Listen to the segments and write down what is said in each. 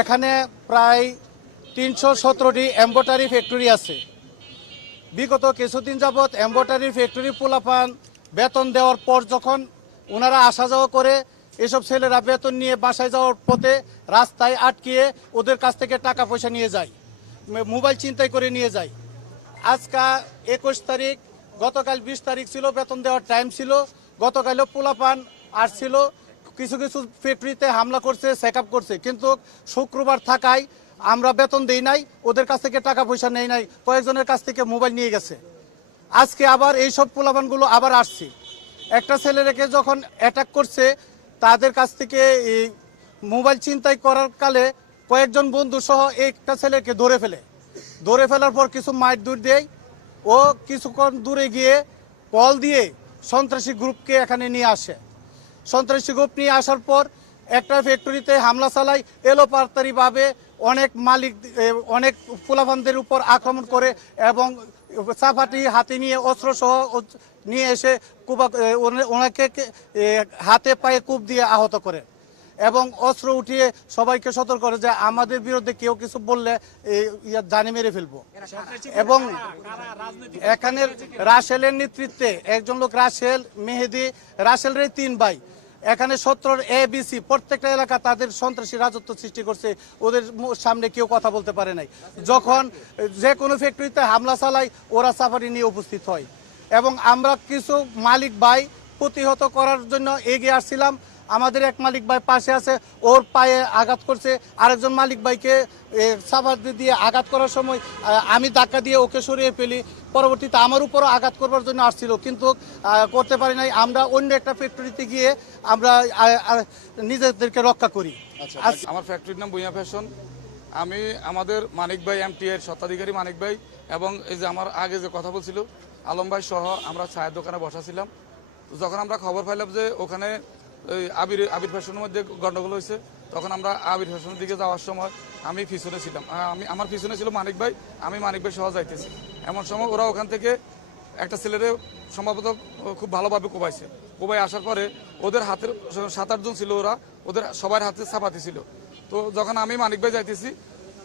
এখানে প্রায় ৩১৭টি embroidery factory আছে। বিগত কিছুদিন যাবৎ এম্ব্রয়ডারি ফ্যাক্টরি পোলাপান বেতন দেওয়ার পর যখন ওনারা আসা যাওয়া করে, এসব ছেলেরা বেতন নিয়ে বাসায় যাওয়ার পথে রাস্তায় আটকিয়ে ওদের কাছ থেকে টাকা পয়সা নিয়ে যায়, মোবাইল ছিনতাই করে নিয়ে যায়। আজকে ২১ তারিখ, গতকাল ২০ তারিখ ছিল, বেতন দেওয়ার টাইম ছিল। গতকালও পোলাপান আসছিল, কিছু কিছু ফ্যাক্টরিতে হামলা করছে, চেক আপ করছে, কিন্তু শুক্রবার থাকায় আমরা বেতন দেই নাই, ওদের কাছ থেকে টাকা পয়সা নেই নাই, কয়েকজনের কাছ থেকে মোবাইল নিয়ে গেছে। আজকে আবার এইসব পোলাপানগুলো আবার আসছে। একটা ছেলেকে যখন অ্যাটাক করছে, তাদের কাছ থেকে এই মোবাইল ছিনতাই করার কালে কয়েকজন বন্ধু সহ একটা ছেলেকে ধরে ফেলার পর কিছু মাইর দূর দেয়। ও কিছুক্ষণ দূরে গিয়ে কল দিয়ে সন্ত্রাসী গ্রুপকে এখানে নিয়ে আসে। সন্ত্রাসী গ্রুপ নিয়ে আসার পর একটা ফ্যাক্টরিতে হামলা চালায়, এলোপাতাড়িভাবে অনেক পোলাপানদের উপর আক্রমণ করে এবং চাপাটি হাতে নিয়ে অস্ত্র সহ নিয়ে এসে ওনাকে হাতে পায়ে কূপ দিয়ে আহত করে এবং অস্ত্র উঠিয়ে সবাইকে সতর্ক করে যে আমাদের বিরুদ্ধে কেউ কিছু বললে জানি মেরে ফেলবো। এবং এখানে রাসেলের নেতৃত্বে একজন লোক, রাসেল, মেহেদি, রাসেলের ৩ ভাই, এখানে 17 ABC প্রত্যেকটা এলাকা তাদের সন্ত্রাসী রাজত্ব সৃষ্টি করছে। ওদের সামনে কেউ কথা বলতে পারে নাই। যখন যে কোনো ফ্যাক্টরিতে হামলা চালায়, ওরা সাফারি নিয়ে উপস্থিত হয় এবং আমরা কিছু মালিক ভাই প্রতিহত করার জন্য এগিয়ে আসছিলাম। আমাদের এক মালিক ভাই পাশে আছে, ওর পায়ে আঘাত করছে। আরেকজন মালিক ভাইকে সাফারি দিয়ে আঘাত করার সময় আমি ধাক্কা দিয়ে ওকে সরিয়ে ফেলি। পরবর্তীতে আমার উপরও আঘাত করবার জন্য আসছিল, কিন্তু করতে পারি নাই। আমরা অন্য একটা ফ্যাক্টরিতে গিয়ে আমরা নিজেদেরকে রক্ষা করি। আমার ফ্যাক্টরির নাম ভূঁইয়া ফ্যাশন। আমি আমাদের মানিক ভাই, MT এর স্বত্বাধিকারী মানিক ভাই, এবং এই যে আমার আগে যে কথা বলছিল আলম ভাই সহ আমরা চায়ের দোকানে বসাছিলাম। যখন আমরা খবর পাইলাম যে ওখানে আবির ফ্যাশনের মধ্যে গন্ডগোল হয়েছে, তখন আমরা আবির ফ্যাশনের দিকে যাওয়ার সময় আমি পিছনে ছিলাম, আমার পিছনে ছিল মানিক ভাই, আমি মানিক ভাই সহ যাইতেছি। এমন সময় ওরা ওখান থেকে একটা ছেলেরে সম্ভবত খুব ভালোভাবে কোবাই আসার পরে ওদের হাতের 7-8 জন ছিল, ওদের সবার হাতে চাপাতি ছিল। তো যখন আমি মানিক ভাই যাইতেছি,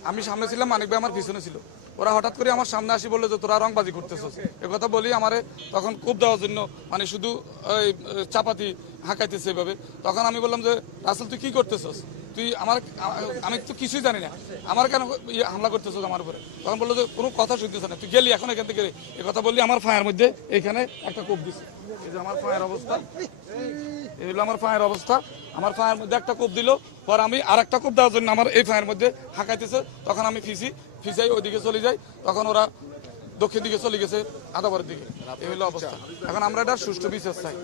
আমি সামনে ছিলাম, মানিক ভাই আমার পিছনে ছিল। ওরা হঠাৎ করে আমার সামনে আসি বললো যে তোরা রংবাজি করতেছিস। এ কথা বলি আমারে তখন কোপ দেওয়ার জন্য, মানে শুধু ওই চাপাতি হাঁকাইতেছে এভাবে। তখন আমি বললাম যে রাসেল তুই কি করতেছিস, তুই আমি তো কিছুই জানি না, আমার কেন হামলা করতেছ আমার উপরে? তখন বললো যে কোনো কথা শুনতেছ না, তুই গেলি এখন এখান থেকে। এ কথা বললি আমার ফায়ার মধ্যে এখানে একটা কোপ দিছে। এই যে আমার ফায়ার অবস্থা, এই হলো আমার ফায়ার অবস্থা। আমার ফায়ার মধ্যে একটা কোপ দিল, পর আমি আর একটা কোপ দেওয়ার জন্য আমার এই ফায়ার মধ্যে হাঁকাইতেছে। তখন আমি ফিসাই ওইদিকে চলে যাই। তখন ওরা দক্ষিণ দিকে চলে গেছে, আদাবারের দিকে। এই হলো অবস্থা। এখন আমরা এটা সুষ্ঠু বিচার চাই।